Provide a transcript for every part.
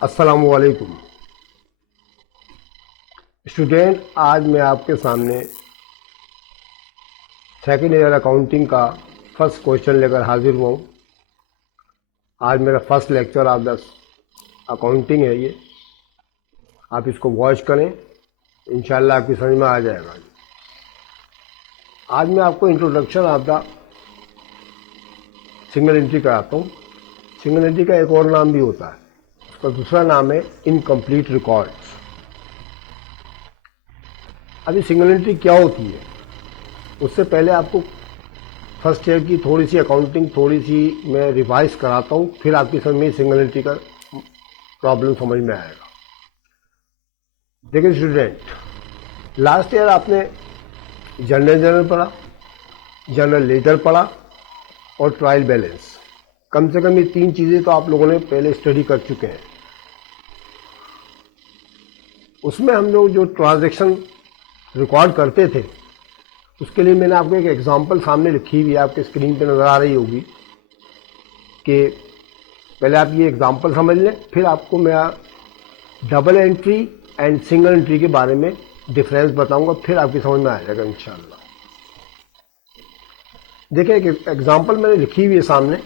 अस्सलामुअलैकुम स्टूडेंट, आज मैं आपके सामने सेकेंड ईयर अकाउंटिंग का फर्स्ट क्वेश्चन लेकर हाजिर हुआ हूँ। आज मेरा first lecture of the accounting है। ये आप इसको वॉच करें, इंशाल्लाह आपकी समझ में आ जाएगा। आज मैं आपको introduction of the single entry कराता हूँ। सिंगल एंट्री का एक और नाम भी होता है, उसका दूसरा नाम है इनकम्प्लीट रिकॉर्ड्स। अभी सिंगल एंट्री क्या होती है, उससे पहले आपको फर्स्ट ईयर की थोड़ी सी अकाउंटिंग थोड़ी सी मैं रिवाइज कराता हूँ, फिर आपकी समझ में सिंगल एंट्री का प्रॉब्लम समझ में आएगा। देखिए स्टूडेंट, लास्ट ईयर आपने जनरल पढ़ा, जनरल लेजर पढ़ा और ट्रायल बैलेंस। कम से कम ये तीन चीज़ें तो आप लोगों ने पहले स्टडी कर चुके हैं। उसमें हम लोग जो ट्रांजैक्शन रिकॉर्ड करते थे, उसके लिए मैंने आपको एक एग्जांपल सामने लिखी हुई है, आपके स्क्रीन पे नज़र आ रही होगी। कि पहले आप ये एग्जांपल समझ लें, फिर आपको मैं double entry and single entry के बारे में डिफरेंस बताऊंगा, फिर आपकी समझ में आ जाएगा इंशाल्लाह। देखिए एक एग्जांपल मैंने लिखी हुई है सामने।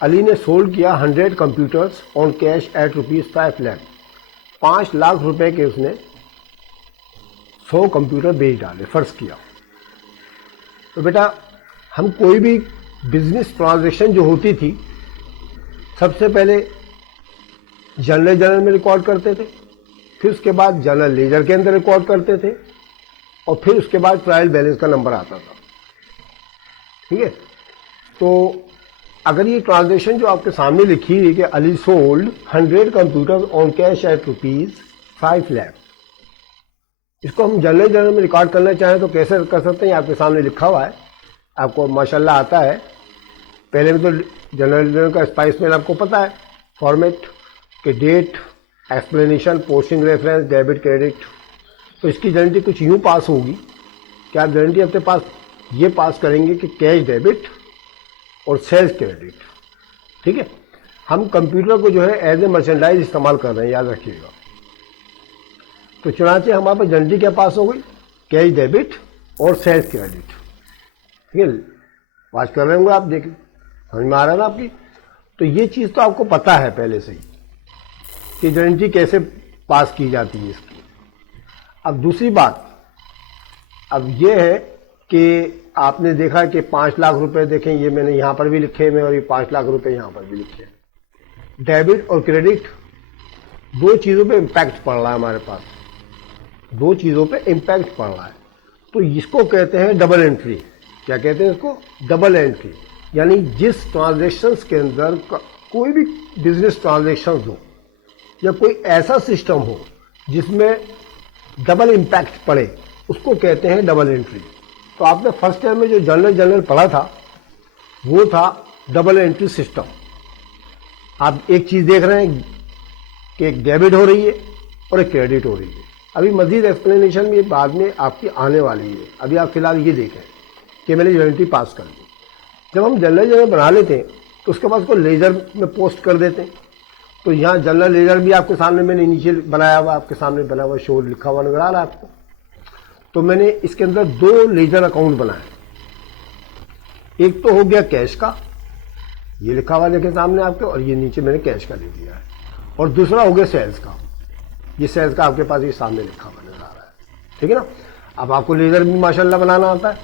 अली ने सोल्ड किया 100 computers on cash at ₹5 lakh. 5 lakh रुपए के उसने 100 कंप्यूटर बेच डाले, फर्ज किया। तो बेटा, हम कोई भी बिजनेस ट्रांजैक्शन जो होती थी, सबसे पहले जनरल में रिकॉर्ड करते थे, फिर उसके बाद जनरल लेजर के अंदर रिकॉर्ड करते थे, और फिर उसके बाद ट्रायल बैलेंस का नंबर आता था। ठीक है, तो अगर ये ट्रांजैक्शन जो आपके सामने लिखी है कि Ali sold 100 computer on cash at ₹5 lakh, इसको हम जनरल में रिकॉर्ड करना चाहें तो कैसे कर सकते हैं? आपके सामने लिखा हुआ है, आपको माशाल्लाह आता है। पहले में तो जनरल का स्पाइस मेल आपको पता है, फॉर्मेट के date, explanation, posting reference, debit credit. तो इसकी गारंटी कुछ यूँ पास होगी कि आप गारंटी अपने पास ये पास करेंगे कि कैश डेबिट और सेल्स क्रेडिट। ठीक है, हम कंप्यूटर को जो है एज ए मर्चेंडाइज इस्तेमाल कर रहे हैं, याद रखिएगा। तो चुनाचे हमारे पास गारंटी क्या पास हो गई? कैश डेबिट और सेल्स क्रेडिट। ठीक है, पास कर रहे होंगे आप, देख समझ में आ रहा है ना आपकी? तो ये चीज़ तो आपको पता है पहले से ही कि गारंटी कैसे पास की जाती है इसकी। अब दूसरी बात अब ये है कि आपने देखा कि 5 लाख रुपए, देखें ये मैंने यहाँ पर भी लिखे हुए और ये 5 लाख रुपए यहाँ पर भी लिखे। डेबिट और क्रेडिट दो चीज़ों पे इम्पैक्ट पड़ रहा है हमारे पास, दो चीज़ों पे इम्पैक्ट पड़ रहा है। तो इसको कहते हैं डबल एंट्री। क्या कहते हैं इसको? Double entry. यानी जिस ट्रांजैक्शंस के अंदर कोई भी बिजनेस ट्रांजैक्शंस हो या कोई ऐसा सिस्टम हो जिसमें डबल इम्पैक्ट पड़े, उसको कहते हैं डबल एंट्री। तो आपने फर्स्ट ईयर में जो जनरल पढ़ा था, वो था डबल एंट्री सिस्टम। आप एक चीज़ देख रहे हैं कि एक डेबिट हो रही है और एक क्रेडिट हो रही है। अभी मजीद एक्सप्लेनेशन भी बाद में आपकी आने वाली है। अभी आप फिलहाल ये देखें कि मैंने गारंटी पास कर दी। जब हम जनरल बना लेते हैं तो उसके बाद उसको लेजर में पोस्ट कर देते हैं। तो यहाँ जनरल लेजर भी आपके सामने मैंने नीचे बनाया हुआ, आपके सामने बना हुआ शो लिखा हुआ नजर आ रहा है आपको। तो मैंने इसके अंदर 2 लेजर अकाउंट बनाए। एक तो हो गया कैश का, ये लिखा हुआ देखे सामने आपके, और ये नीचे मैंने कैश का ले दिया है। और दूसरा हो गया सेल्स का, ये सेल्स का आपके पास ये सामने लिखा हुआ नजर आ रहा है। ठीक है ना? अब आपको लेजर भी माशाल्लाह बनाना आता है।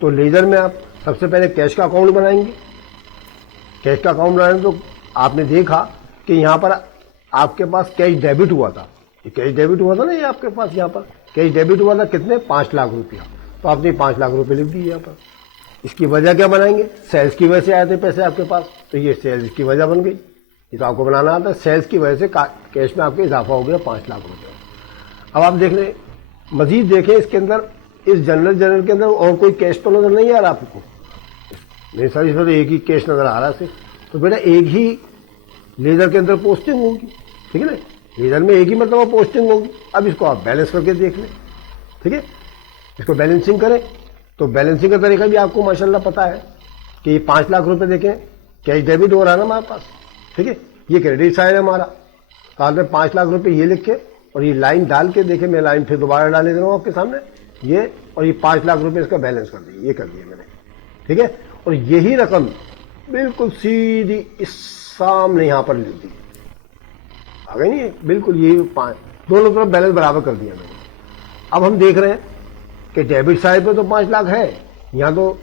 तो लेजर में आप सबसे पहले कैश का अकाउंट बनाएंगे। कैश का अकाउंट बनाएंगे तो आपने देखा कि यहाँ पर आपके पास कैश डेबिट हुआ था। ये कैश डेबिट हुआ था ना, ये आपके पास यहाँ पर कैश डेबिट हुआ था कितने? 5 लाख रुपया। तो आपने 5 लाख रुपए लिख दिए यहाँ पर। इसकी वजह क्या बनाएंगे? सेल्स की वजह से आए थे पैसे आपके पास, तो ये सेल्स की वजह बन गई। ये तो आपको बनाना आता है। सेल्स की वजह से कैश में आपके इजाफा हो गया 5 लाख रुपये। अब आप देख लें, मजीद देखें इसके अंदर, इस जनरल के अंदर और कोई कैश तो नजर नहीं आ रहा आपको? नहीं सर, इसमें तो एक ही कैश नजर आ रहा है सिर्फ। तो बेटा एक ही लेजर के अंदर पोस्टिंग होगी। ठीक है ना? लेजर में एक ही मतलब पोस्टिंग होगी। अब इसको आप बैलेंस करके देख लें। ठीक है, इसको बैलेंसिंग करें तो बैलेंसिंग का तरीका भी आपको माशाल्लाह पता है कि 5 लाख रुपए देखें कैश डेबिट हो रहा है ना हमारे पास। ठीक है, ये क्रेडिट साइड है हमारा। तो आपने 5 लाख रुपए ये लिखे और ये लाइन डाल के देखे, मैं लाइन फिर दोबारा डाले दे रहा हूँ आपके सामने, ये और ये 5 लाख रुपए इसका बैलेंस कर दिए, ये कर दिया मैंने, ठीक है। और यही रकम बिल्कुल सीधी इस सामने यहाँ पर लिख दी, आ गई नहीं, बिल्कुल यही 5, दोनों तरफ बैलेंस बराबर कर दिया मैंने। अब हम देख रहे हैं कि डेबिट साइड पे तो 5 लाख है, यहाँ तो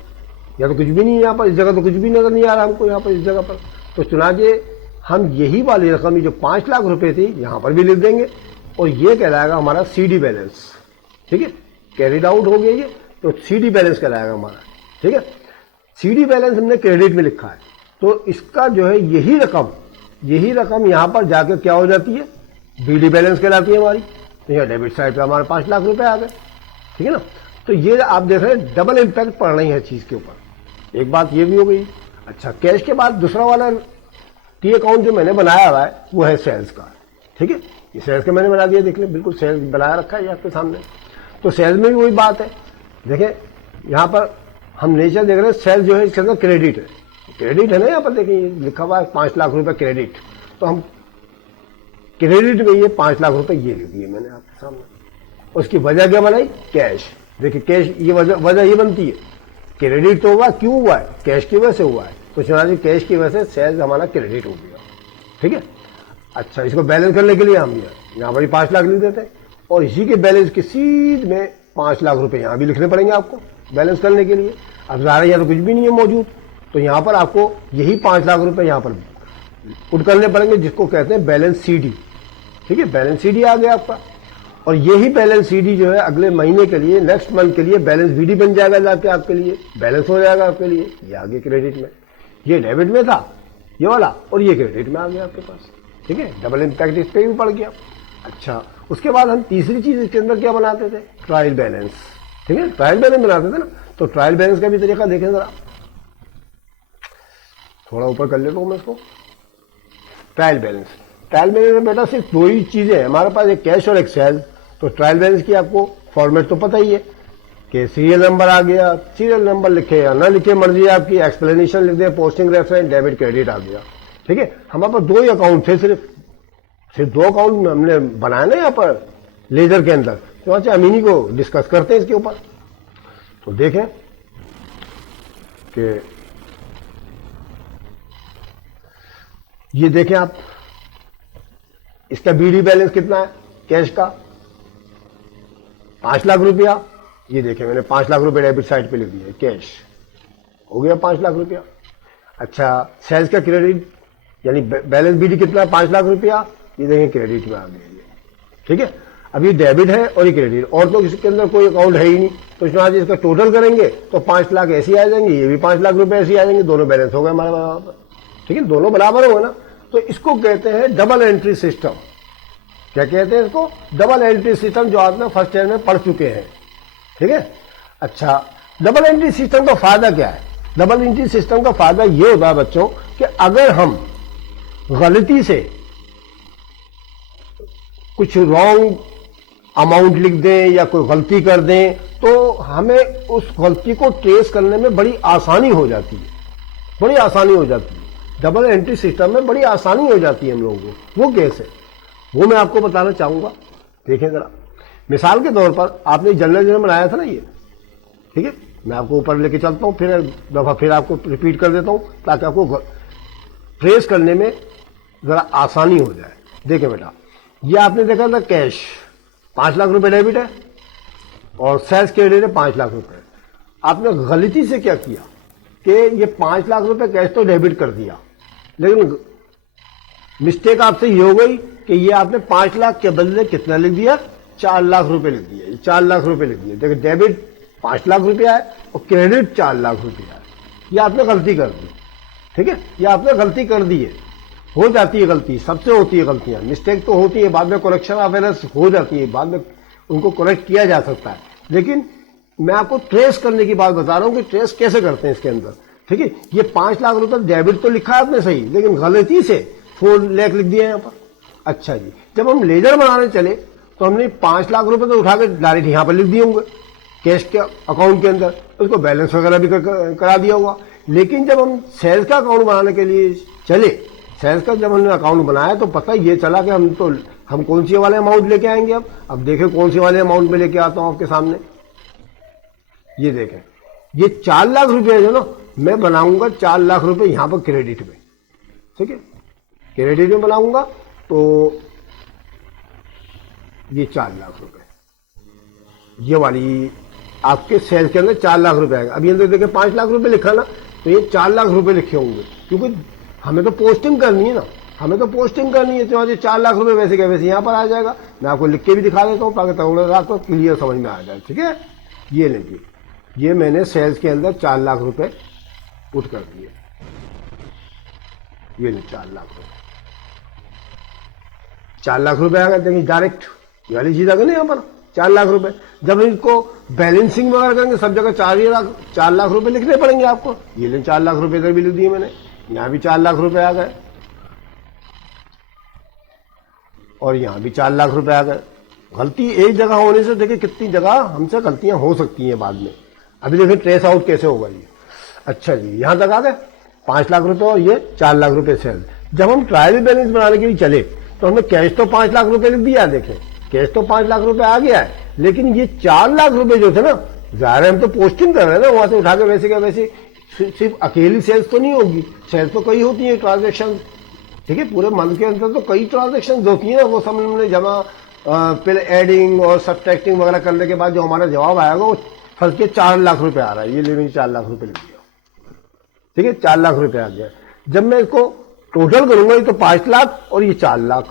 कुछ भी नहीं है, यहाँ पर इस जगह तो कुछ भी नजर नहीं आ रहा हमको यहाँ पर इस जगह पर। तो चुनाचे हम यही वाली रकम जो 5 लाख रुपए थी यहाँ पर भी लिख देंगे और ये कहलाएगा हमारा सीडी बैलेंस, ठीक है। कैरिड आउट हो गया ये, तो सीडी बैलेंस कहलाएगा हमारा, ठीक है। सीडी बैलेंस हमने क्रेडिट में लिखा है, तो इसका जो है यही रकम यहाँ पर जाकर क्या हो जाती है, बीडी बैलेंस कहलाती है हमारी। तो यहाँ डेबिट साइड पे हमारे 5 लाख रुपए आ गए, ठीक है ना। तो ये आप देख रहे हैं डबल इम्पैक्ट पड़ रही है चीज के ऊपर। एक बात ये भी हो गई। अच्छा, कैश के बाद दूसरा वाला टी अकाउंट जो मैंने बनाया हुआ है वो है सेल्स का, ठीक है। ये सेल्स का मैंने बना दिया, देख लें, बिल्कुल सेल्स बनाया रखा है आपके सामने। तो सेल्स में भी वही बात है, देखें यहाँ पर हम नेचर देख रहे हैं, सेल्स जो है इसके अंदर क्रेडिट है ना, यहाँ पर देखिए लिखा हुआ है 5 लाख रुपए क्रेडिट। तो हम क्रेडिट में ये 5 लाख रुपए ये लिख दिए मैंने आपके सामने। उसकी वजह क्या बनाई, कैश। देखिए कैश, ये वजह ये बनती है, क्रेडिट तो हुआ, क्यों हुआ है, कैश की वजह से हुआ है। तो चुनाव कैश की वजह से सेल्स हमारा क्रेडिट हो गया, ठीक है। अच्छा, इसको बैलेंस करने के लिए हम यहाँ पर 5 लाख लिख देते हैं और इसी के बैलेंस की सीध में 5 लाख रुपए यहाँ भी लिखने पड़ेंगे आपको बैलेंस करने के लिए। अब ज़ाहिर यहाँ तो कुछ भी नहीं है मौजूद, तो यहाँ पर आपको यही 5 लाख रुपए यहाँ पर पुट करने पड़ेंगे, जिसको कहते हैं बैलेंस सीडी, ठीक है। बैलेंस सीडी आ गया आपका, और यही बैलेंस सीडी जो है अगले महीने के लिए, नेक्स्ट मंथ के लिए बैलेंस बीडी बन जाएगा, जाके आपके लिए बैलेंस हो जाएगा आपके लिए। ये आगे क्रेडिट में, ये डेबिट में था ये वाला, और ये क्रेडिट में आ गया आपके पास, ठीक है। डबल इम्पैक्ट इस पर भी पड़ गया। अच्छा, उसके बाद हम तीसरी चीज इसके अंदर क्या बनाते थे, ट्रायल बैलेंस, ठीक है। ट्रायल बैलेंस बनाते थे ना, तो ट्रायल बैलेंस का भी तरीका देखें जरा, थोड़ा ऊपर कर लेता हूं मैं इसको। ट्रायल बैलेंस में बेटा सिर्फ 2 ही चीजें हैं हमारे पास, एक कैश और एक सेल्स। तो ट्रायल बैलेंस की आपको फॉर्मेट तो पता ही है कि सीरियल नंबर आ गया, सीरियल नंबर लिखे या ना लिखे मर्जी आपकी, एक्सप्लेनेशन लिख दें, पोस्टिंग रेफरेंस, डेबिट क्रेडिट आ गया, ठीक है। हमारे पास 2 ही अकाउंट थे, सिर्फ 2 अकाउंट हमने बनाए ना यहाँ पर लेजर के अंदर। तो अच्छा, हम इन्हीं को डिस्कस करते हैं इसके ऊपर। तो देखें कि ये देखें आप, इसका बीडी बैलेंस कितना है कैश का, 5 लाख रुपया। ये देखें मैंने 5 लाख रुपए डेबिट साइड पे लिख दिया, कैश हो गया 5 लाख रुपया। अच्छा, सेल्स का क्रेडिट यानी बैलेंस बीडी कितना है, 5 लाख रुपया, ये देखें क्रेडिट में आ गया ये, ठीक है। अब ये डेबिट है और ये क्रेडिट, और तो इसके अंदर कोई अकाउंट है ही नहीं। तो आज इसका टोटल करेंगे तो 5 लाख ऐसे आ जाएंगे, ये भी 5 लाख रुपए ऐसे आ जाएंगे, दोनों बैलेंस हो गए हमारे बराबर, ठीक है, दोनों बराबर हो ना। तो इसको कहते हैं डबल एंट्री सिस्टम। क्या कहते हैं इसको, डबल एंट्री सिस्टम, जो आपने फर्स्ट ईयर में पढ़ चुके हैं, ठीक है। अच्छा, डबल एंट्री सिस्टम का फायदा क्या है, डबल एंट्री सिस्टम का फायदा यह होता है बच्चों कि अगर हम गलती से कुछ रॉन्ग अमाउंट लिख दें या कोई गलती कर दें, तो हमें उस गलती को ट्रेस करने में बड़ी आसानी हो जाती है, बड़ी आसानी हो जाती है। डबल एंट्री सिस्टम में बड़ी आसानी हो जाती है हम लोगों को। वो कैसे, वो मैं आपको बताना चाहूंगा। देखें जरा, मिसाल के तौर पर आपने जनरल बनाया था ना ये, ठीक है। मैं आपको ऊपर लेके चलता हूं, फिर आपको रिपीट कर देता हूं ताकि आपको ट्रेस करने में जरा आसानी हो जाए। देखें बेटा, ये आपने देखा था कैश 5 लाख रुपए डेबिट है और सेल्स क्रेडिट है 5 लाख रुपए। आपने गलती से क्या किया कि ये 5 लाख रुपए कैश तो डेबिट कर दिया, लेकिन मिस्टेक आपसे ये हो गई कि ये आपने 5 लाख के बदले कितना लिख दिया, 4 लाख रुपए लिख दिया, 4 लाख रुपए लिख दिए। देखिए, डेबिट 5 लाख रुपया है और क्रेडिट 4 लाख रुपया है। ये आपने गलती कर दी, ठीक है, ये आपने गलती कर दी है। हो जाती है गलती, सबसे होती है गलतियां, मिस्टेक तो होती है, बाद में करेक्शन ऑफ एरर्स हो जाती है, बाद में उनको करेक्ट किया जा सकता है। लेकिन मैं आपको ट्रेस करने की बात बता रहा हूं कि ट्रेस कैसे करते हैं इसके अंदर, ठीक है। ये 5 लाख रुपए डेबिट तो लिखा है आपने सही, लेकिन गलती से 4 लाख लिख दिया यहां पर। अच्छा जी, जब हम लेजर बनाने चले तो हमने 5 लाख रुपए तो उठा के डायरेक्ट यहां पर लिख दिए होंगे कैश के अकाउंट के अंदर, उसको बैलेंस वगैरह भी करा दिया होगा। लेकिन जब हम सेल्स का अकाउंट बनाने के लिए चले, सेल्स का जब हमने अकाउंट बनाया तो पता ये चला कि हम कौन सी वाले अमाउंट लेके आएंगे। अब देखें कौन सी वाले अमाउंट में लेके आता हूं आपके सामने। ये देखें, ये 4 लाख रुपए जो ना मैं बनाऊंगा 4 लाख रुपए यहां पर क्रेडिट में, ठीक है, क्रेडिट में बनाऊंगा तो ये 4 लाख रुपए, ये वाली आपके सेल्स के अंदर 4 लाख रुपए आएगा। अब ये अंदर देखें 5 लाख रुपए लिखा ना, तो ये 4 लाख रुपए लिखे होंगे, क्योंकि हमें तो पोस्टिंग करनी है ना, हमें तो पोस्टिंग करनी है। तो 4 लाख रुपए वैसे क्या वैसे यहां पर आ जाएगा। मैं आपको लिख के भी दिखा देता हूं ताकि थोड़ा आपको क्लियर समझ में आ जाए, ठीक है। ये लीजिए, ये मैंने सेल्स के अंदर 4 लाख रुपए पुट कर दिए। ये नहीं 4 लाख रुपए, 4 लाख रुपए आ गए। देखिए डायरेक्ट ये वाली चीज आ गई ना यहाँ पर 4 लाख रुपए। जब इसको बैलेंसिंग वगैरह करेंगे सब जगह 4 लाख रुपए लिखने पड़ेंगे आपको। ये ले 4 लाख रुपए इधर भी लिख दिए मैंने, यहां भी 4 लाख रुपए आ गए और यहां भी 4 लाख रुपए आ गए। गलती एक जगह होने से देखिए कितनी जगह हमसे गलतियां हो सकती हैं बाद में। अभी देखिए ट्रेस आउट कैसे होगा ये। अच्छा जी, यहां तक आ गए 5 लाख रुपए और ये 4 लाख रुपए सेल। जब हम ट्रायल बैलेंस बनाने के लिए चले तो हमने कैश तो 5 लाख रुपए लिख दिया, देखें कैश तो 5 लाख रुपए आ गया है, लेकिन ये 4 लाख रुपए जो थे ना, जाहिर है हम तो पोस्टिंग कर रहे हैं ना, वहां से उठा के वैसे क्या वैसे सिर्फ अकेली सेल्स तो नहीं होगी, सेल्स तो कई होती है ट्रांजेक्शन, ठीक है। पूरे मंथ के अंदर तो कई ट्रांजेक्शन होती है ना, वो सब हमने जमा पहले एडिंग और सब्ट्रैक्टिंग वगैरह करने के बाद जो हमारा जवाब आएगा वो फंस के 4 लाख रुपए आ रहा है। ये ले 4 लाख रुपए लिख दिया, ठीक है, 4 लाख रुपए आ गया। जब मैं इसको टोटल करूंगा ये तो 5 लाख और ये 4 लाख,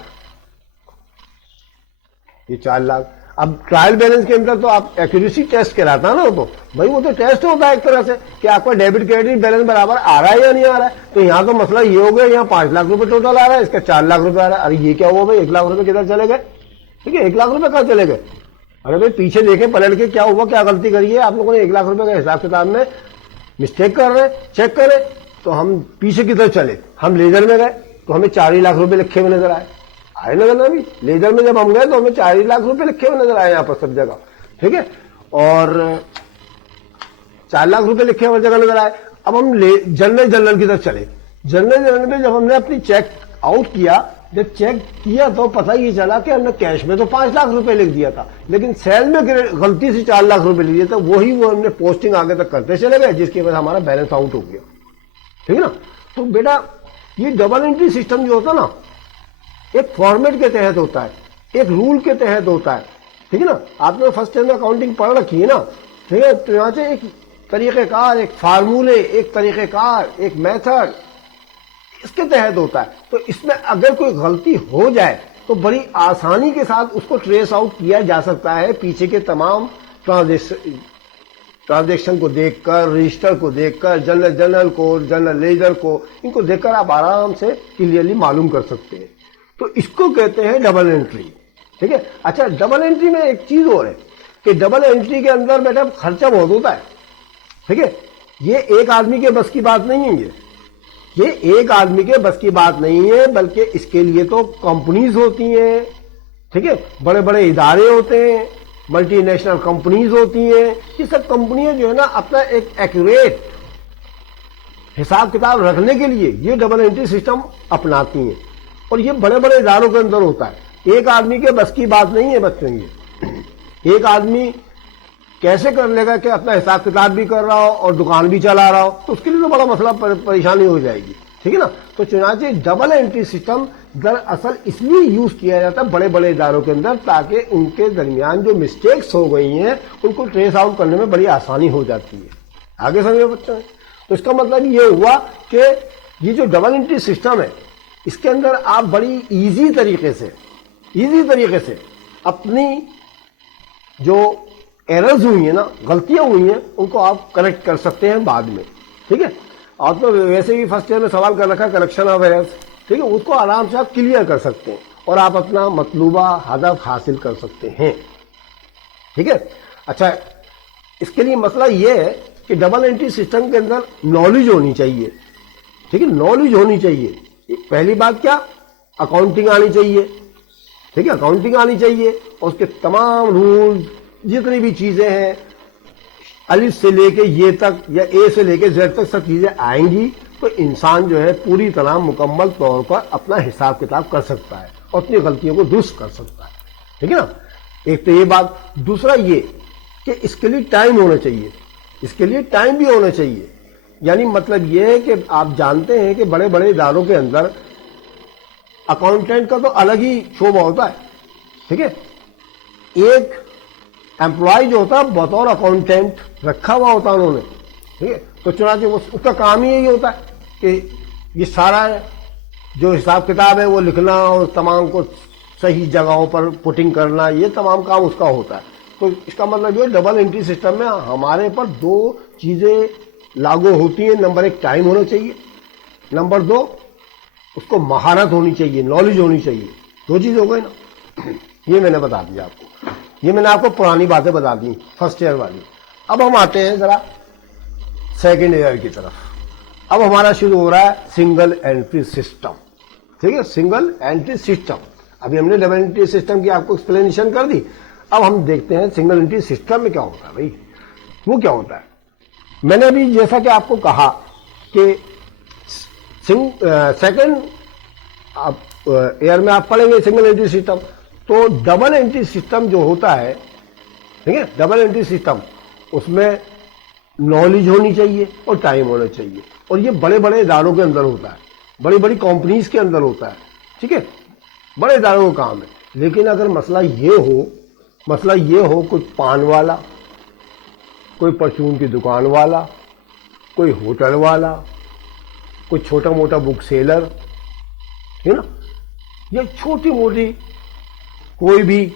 ये 4 लाख। अब ट्रायल बैलेंस के अंदर तो आप एक्यूरेसी टेस्ट कराता है ना, तो भाई वो तो टेस्ट होता है एक तरह से कि आपका डेबिट क्रेडिट बैलेंस बराबर आ रहा है या नहीं आ रहा है। तो यहां तो मसला ये हो गया, यहाँ 5 लाख रुपए टोटल आ रहा है, इसका 4 लाख रुपए आ रहा है। अरे ये क्या हुआ भाई, 1 लाख रुपए किधर चले गए, ठीक है, 1 लाख रुपए कहां चले गए। अरे भाई पीछे देखें पलट के क्या हुआ, क्या गलती करी है आप लोगों ने। 1 लाख रुपए का हिसाब किताब में मिस्टेक कर रहे हैं, चेक करें तो हम पीछे किधर चले, हम लेजर में गए तो हमें 4 ही लाख रुपए लिखे हुए नजर आए नजर ना। अभी लेजर में जब हम गए तो हमें 4 ही लाख रुपए लिखे हुए नजर आए यहाँ पर सब जगह, ठीक है, और 4 लाख रुपए लिखे हुए जगह नजर आए। अब हम जनरल की तरफ चले। जनरल में जब हमने अपनी चेक आउट किया, जब चेक किया तो पता ये चला कि हमने कैश में तो 5 लाख रुपए लिख दिया था, लेकिन सेल में गलती से 4 लाख रुपए लिख दिया था। वही वो हमने पोस्टिंग आगे तक करते चले गए, जिसकी वजह हमारा बैलेंस आउट हो गया, ठीक है ना। तो बेटा ये डबल एंट्री सिस्टम जो होता है ना, एक फॉर्मेट के तहत होता है, एक रूल के तहत होता है, ठीक है ना। आपने फर्स्ट ईयर में अकाउंटिंग पढ़ रखी है ना, ठीक है। तो यहां से एक तरीकेकार, एक फार्मूले, एक तरीकेकार, एक मेथड इसके तहत होता है। तो इसमें अगर कोई गलती हो जाए तो बड़ी आसानी के साथ उसको ट्रेस आउट किया जा सकता है। पीछे के तमाम ट्रांजेक्शन को देखकर, रजिस्टर को देखकर, जनरल को, जनरल लेजर को, इनको देखकर आप आराम से क्लियरली मालूम कर सकते हैं। तो इसको कहते हैं डबल एंट्री, ठीक है। अच्छा, डबल एंट्री में एक चीज और है कि डबल एंट्री के अंदर बेटा खर्चा बहुत होता है, ठीक है। ये एक आदमी के बस की बात नहीं है, ये एक आदमी के बस की बात नहीं है, बल्कि इसके लिए तो कंपनीज होती हैं, ठीक है, बड़े बड़े इदारे होते हैं, मल्टीनेशनल कंपनीज होती हैं। ये सब कंपनियां जो है ना अपना एक एक्यूरेट हिसाब किताब रखने के लिए ये डबल एंट्री सिस्टम अपनाती हैं, और ये बड़े बड़े इदारों के अंदर होता है। एक आदमी के बस की बात नहीं है बच्चों, ये एक आदमी कैसे कर लेगा कि अपना हिसाब किताब भी कर रहा हो और दुकान भी चला रहा हो, तो उसके लिए तो बड़ा मसला परेशानी हो जाएगी, ठीक है ना। तो चुनाचे डबल एंट्री सिस्टम दरअसल इसलिए यूज किया जाता है बड़े बड़े इदारों के अंदर, ताकि उनके दरमियान जो मिस्टेक्स हो गई हैं उनको ट्रेस आउट करने में बड़ी आसानी हो जाती है। आगे समझे बच्चों। तो इसका मतलब ये हुआ कि ये जो डबल एंट्री सिस्टम है, इसके अंदर आप बड़ी इजी तरीके से अपनी जो एरर्स हुई है ना, गलतियां हुई हैं, उनको आप करेक्ट कर सकते हैं बाद में, ठीक है। आप तो वैसे भी फर्स्ट ईयर में सवाल कर रखा करेक्शन ऑफ एरर्स, ठीक है, उसको आराम से आप क्लियर कर सकते हैं और आप अपना मतलूबा हदफ हासिल कर सकते हैं, ठीक है। अच्छा, इसके लिए मसला यह है कि डबल एंट्री सिस्टम के अंदर नॉलेज होनी चाहिए, ठीक है, नॉलेज होनी चाहिए। पहली बात क्या, अकाउंटिंग आनी चाहिए, ठीक है, अकाउंटिंग आनी चाहिए, और उसके तमाम रूल्स जितनी भी चीजें हैं, अलिफ से लेके ये तक या ए से लेके जेड तक सब चीजें आएंगी, तो इंसान जो है पूरी तरह मुकम्मल तौर पर अपना हिसाब किताब कर सकता है और अपनी गलतियों को दुरुस्त कर सकता है। ठीक है ना, एक तो ये बात। दूसरा ये कि इसके लिए टाइम होना चाहिए, इसके लिए टाइम भी होना चाहिए। यानी मतलब ये है कि आप जानते हैं कि बड़े बड़े इदारों के अंदर अकाउंटेंट का तो अलग ही शोबा होता है। ठीक है, एक एम्प्लॉय जो होता है बतौर अकाउंटेंट रखा हुआ होता है उन्होंने। ठीक है, तो चुनाचे उसका काम ही यही होता है कि ये सारा जो हिसाब किताब है वो लिखना और तमाम को सही जगहों पर पुटिंग करना, ये तमाम काम उसका होता है। तो इसका मतलब ये डबल एंट्री सिस्टम में हमारे पर दो चीज़ें लागू होती हैं। नंबर एक, टाइम होना चाहिए। नंबर दो, उसको महारत होनी चाहिए, नॉलेज होनी चाहिए। दो चीज़ हो गई ना। ये मैंने बता दिया आपको, ये मैंने आपको पुरानी बातें बता दी फर्स्ट ईयर वाली। अब हम आते हैं ज़रा सेकेंड ईयर की तरफ। अब हमारा शुरू हो रहा है सिंगल एंट्री सिस्टम। ठीक है, सिंगल एंट्री सिस्टम। अभी हमने डबल एंट्री सिस्टम की आपको एक्सप्लेनेशन कर दी। अब हम देखते हैं सिंगल एंट्री सिस्टम में क्या होता है। भाई वो क्या होता है, मैंने अभी जैसा कि आपको कहा कि सेकेंड ईयर में आप पढ़ेंगे सिंगल एंट्री सिस्टम। तो डबल एंट्री सिस्टम जो होता है, ठीक है, डबल एंट्री सिस्टम, उसमें नॉलेज होनी चाहिए और टाइम होना चाहिए। और ये बड़े बड़े इदारों के अंदर होता है, बड़ी बड़ी कंपनीज के अंदर होता है। ठीक है, बड़े इदारों का काम है। लेकिन अगर मसला ये हो कोई पान वाला, कोई परचून की दुकान वाला, कोई होटल वाला, कोई छोटा मोटा बुक सेलर, है ना, या छोटी मोटी कोई भी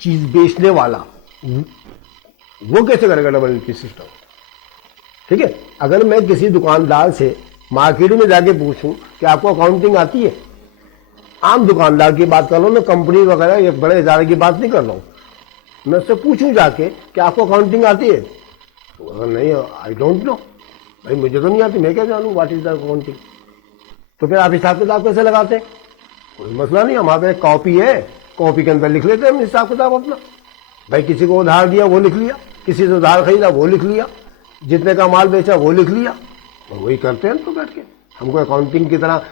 चीज बेचने वाला, वो कैसे करेगा डबल एंट्री सिस्टम। ठीक है, अगर मैं किसी दुकानदार से मार्केट में जाके पूछूं कि आपको अकाउंटिंग आती है, आम दुकानदार की बात कर रहा हूं मैं, कंपनी वगैरह या बड़े इदारे की बात नहीं कर रहा हूं। मैं उससे पूछूं जाके कि आपको अकाउंटिंग आती है, तो अगर नहीं, आई डोंट नो, भाई मुझे तो नहीं आती, मैं क्या जानूं व्हाट इज द अकाउंटिंग। तो फिर आप हिसाब किताब कैसे लगाते हैं? कोई मसला नहीं, हमारे पास एक कॉपी है, कॉपी के अंदर लिख लेते हैं हम हिसाब किताब अपना। भाई किसी को उधार दिया वो लिख लिया, किसी से उधार खरीदा वो लिख लिया, जितने का माल बेचा वो लिख लिया, और वही करते हैं तो बैठ के। हमको अकाउंटिंग की तरह